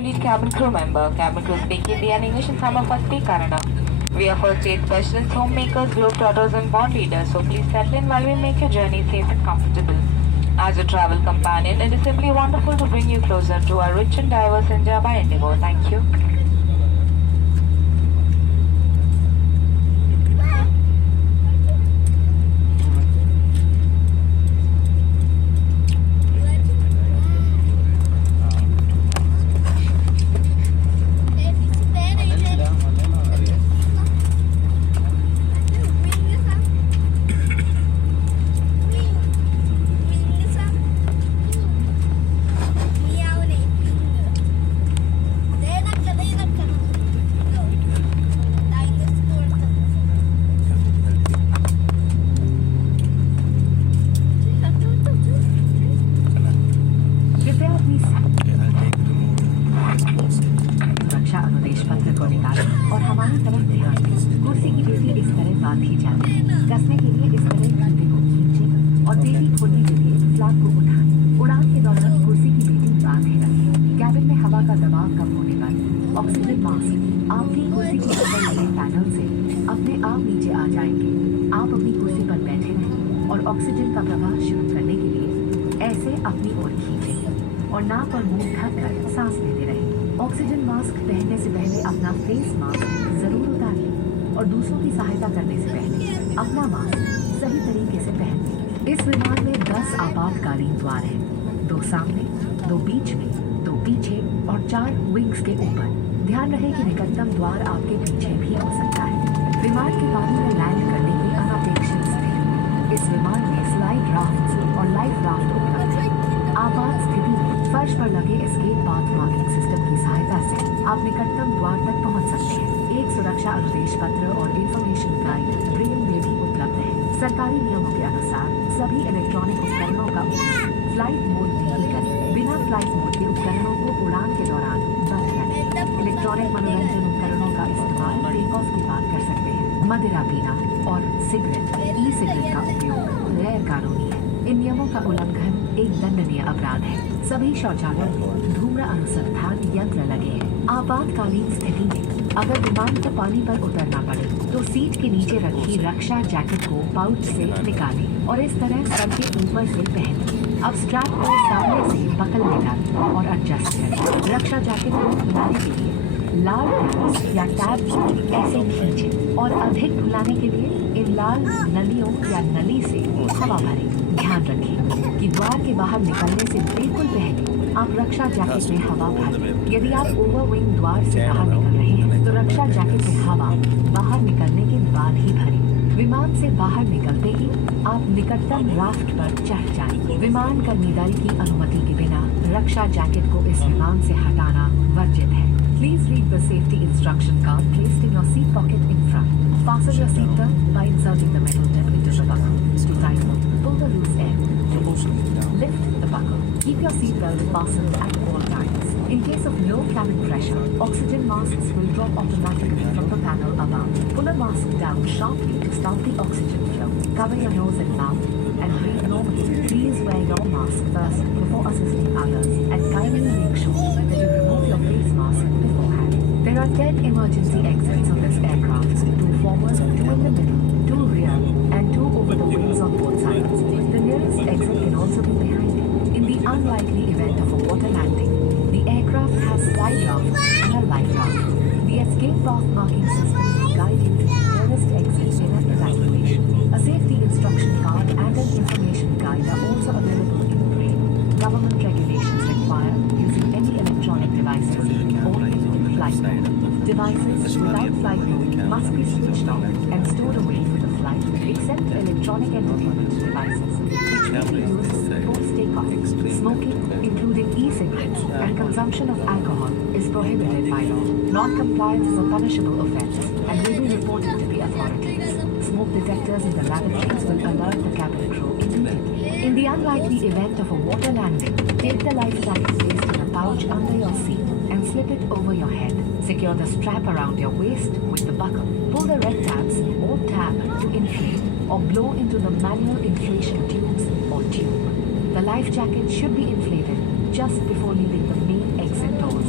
lead cabin crew member. Cabin crew speak Hindi and English in some of us speak Kannada. We are first aid specialists, homemakers, globetrotters and bond leaders, so please settle in while we make your journey safe and comfortable. As a travel companion, it is simply wonderful to bring you closer to our rich and diverse India by Indigo. Thank you. रक्षा अनुदेश पत्र को निकालें और हमारी तरफ ध्यान दें। कुर्सी की बेटी इस तरह बांधी जाती है। कसने के लिए इस तरह फीते को खींचें और बेटी खोलने के लिए फ्लैप को उठाएं। उड़ान के दौरान कुर्सी की बेटी बांधे रखें। कैबिन में हवा का दबाव कम होने पर ऑक्सीजन मास्क आपकी कुर्सी के ऊपर लगे पैनल से अपने आप नीचे आ जाएंगे। आप अपनी कुर्सी पर बैठे रहें और ऑक्सीजन का प्रवाह शुरू करने के लिए ऐसे अपनी ओर खींचें और नाक और मुंह ढक कर सांस लेते रहें। ऑक्सीजन मास्क पहनने से पहले अपना फेस मास्क जरूर उतारिए और दूसरों की सहायता करने से पहले अपना मास्क सही तरीके से पहन लें। इस विमान में 10 आपातकालीन द्वार हैं, 2 सामने, 2 बीच में, 2 पीछे और 4 विंग्स के ऊपर। ध्यान रहे कि निकटतम द्वार आपके पीछे भी हो सकता है। विमान के पानी में लैंड करने की अनपेक्षित स्थिति। इस विमान में स्लाइड राफ्ट और लाइफ राफ्ट उपलब्ध है। आपात स्थिति में फर्श पर लगे एस्केप पाथ मार्किंग सिस्टम की सहायता से आप निकटतम द्वार तक पहुंच सकते हैं। एक सुरक्षा अनुदेश पत्र और इंफॉर्मेशन गाइड ब्रेल में भी उपलब्ध है। सरकारी नियमों के अनुसार सभी इलेक्ट्रॉनिक उपकरणों का उपयोग फ्लाइट मोड में ही करें। बिना फ्लाइट मोड के उपकरणों को उड़ान के दौरान बंद रखें। इलेक्ट्रॉनिक मनोरंजन उपकरणों का इस्तेमाल टेक ऑफ के बाद कर सकते हैं। मदिरा पीना और सिगरेट ई सिगरेट का उपयोग गैर कानूनी है। इन नियमों का उल्लंघन एक दंडनीय अपराध है। सभी शौचालयों में धूम्र अनुसंधान यंत्र लगे हैं। आपातकालीन स्थिति में अगर विमान को पानी पर उतरना पड़े तो सीट के नीचे रखी रक्षा जैकेट को पाउच से निकालें और इस तरह सर के ऊपर से पहनें। अब स्ट्रैप को सामने से पकड़ लेकर और एडजस्ट करें। रक्षा जैकेट को फुलाने के लिए लाल टैब्स या टैब को ऐसे खींचें और अधिक फुलाने के लिए इन लाल नलियों या नली से हवा भरें। ध्यान रखें कि द्वार के बाहर निकलने से बिल्कुल पहले आप रक्षा जैकेट में हवा भरें। यदि आप ओवरविंग द्वार से बाहर निकल रहे हैं तो रक्षा जैकेट में हवा बाहर निकलने के बाद ही भरें। विमान से बाहर निकलते ही आप निकटतम राफ्ट पर चढ़ जाएं। विमान कर्मीदल की अनुमति के बिना रक्षा जैकेट को इस विमान से हटाना वर्जित है। Please read the safety instruction card placed in your seat pocket in front. Fasten your seat belt by inserting the metal tip into the buckle. To tighten, pull the loose end. To open, lift the buckle. Keep your seat belt fastened at all times. In case of low cabin pressure, oxygen masks will drop automatically from the panel above. Pull a mask down sharply to stop the oxygen flow. Cover your nose and mouth and breathe normally. Please wear your mask first before assisting others and kindly make sure that you remove your face mask beforehand. There are 10 emergency exits on this aircraft, 2 forward, 2 in the middle, 2 rear, and 2 over the wings on both sides. The nearest exit can also be behind it. In the unlikely event of a water landing, the aircraft has slide raft and a life raft. The escape path marking system will guide you to the nearest exit in an evacuation. A safety instruction card and an information guide are also available in braille. Government regulations require using any electronic devices or flight mode. Devices without flight mode must be switched off and stored away for the flight, except electronic entertainment devices, which may be used post takeoff. Smoking, including e-cigarettes, and consumption of alcohol is prohibited by law. Non-compliance is a punishable offence and will be reported to the authorities. Smoke detectors in the lavatories will alert the cabin crew immediately. In the unlikely event of a water landing, take the life jacket placed in a pouch under your seat and slip it over your head. Secure the strap around your waist with the buckle. Pull the red tabs or tab to inflate or blow into the manual inflation tubes or tube. The life jacket should be inflated just before leaving the main exit doors.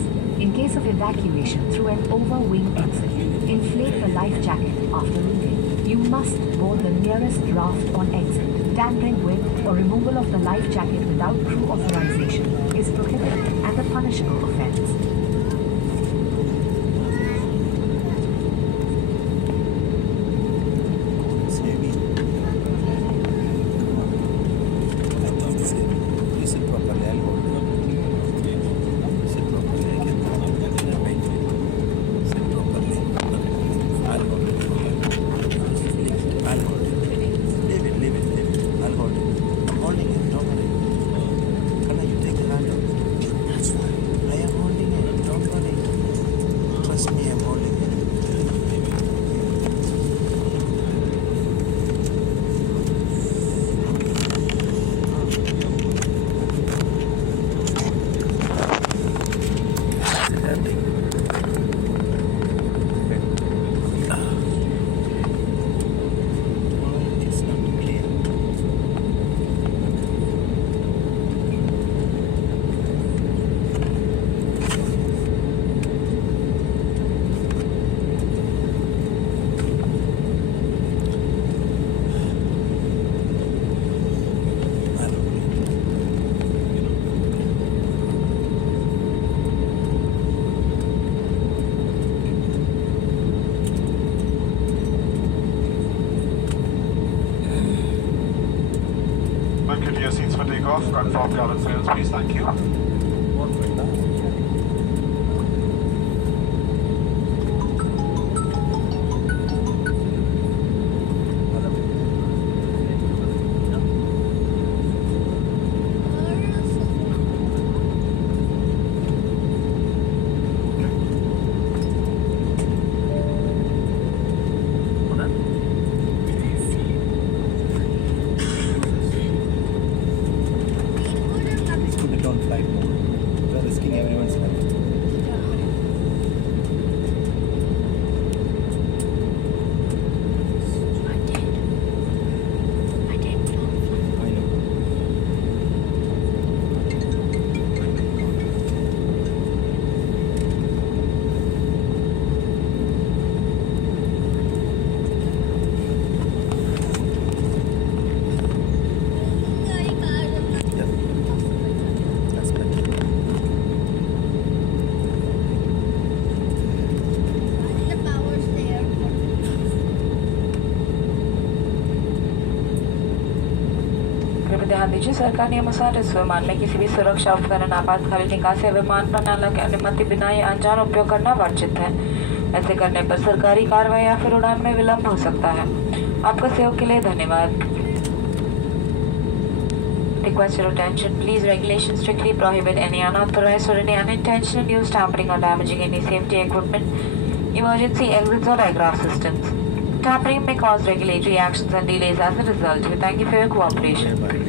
case of evacuation through an over-wing exit, inflate the life jacket after leaving. You must board the nearest raft on exit. Tampering with or removal of the life jacket without crew authorization is prohibited and a punishable offense. Listen properly, I'll hold it. Sit properly, I can hold it. Sit properly. I'll hold it. I'll hold it. Leave it. I'll hold it. I'm holding it, don't worry. Kana, you take the hand out. That's fine. I am holding it, don't worry. Trust me, I'm holding it. It's not clear. I'll hold it. When could your seats for takeoff? Confirm cabin clearance, please. Thank you. Put it on flight mode. We're risking everyone's life. I know. Yeah. That's better. The power's there. कृपया ध्यान दीजिए, सरकार नियमानुसार इस विमान में किसी भी सुरक्षा उपकरण आपातकालीन निकास या विमान प्रणाली की अनुमति बिना या अनजान उपयोग करना वर्जित है। ऐसे करने पर सरकारी कार्रवाई या फिर उड़ान में विलंब हो सकता है। आपका सहयोग के लिए धन्यवाद। Request your attention, please. Regulations strictly prohibit any unauthorized or any unintentional use, tampering or damaging any safety equipment, emergency exits or aircraft systems. Tampering may cause regulatory actions and delays as a result. We thank you for your cooperation. Bye.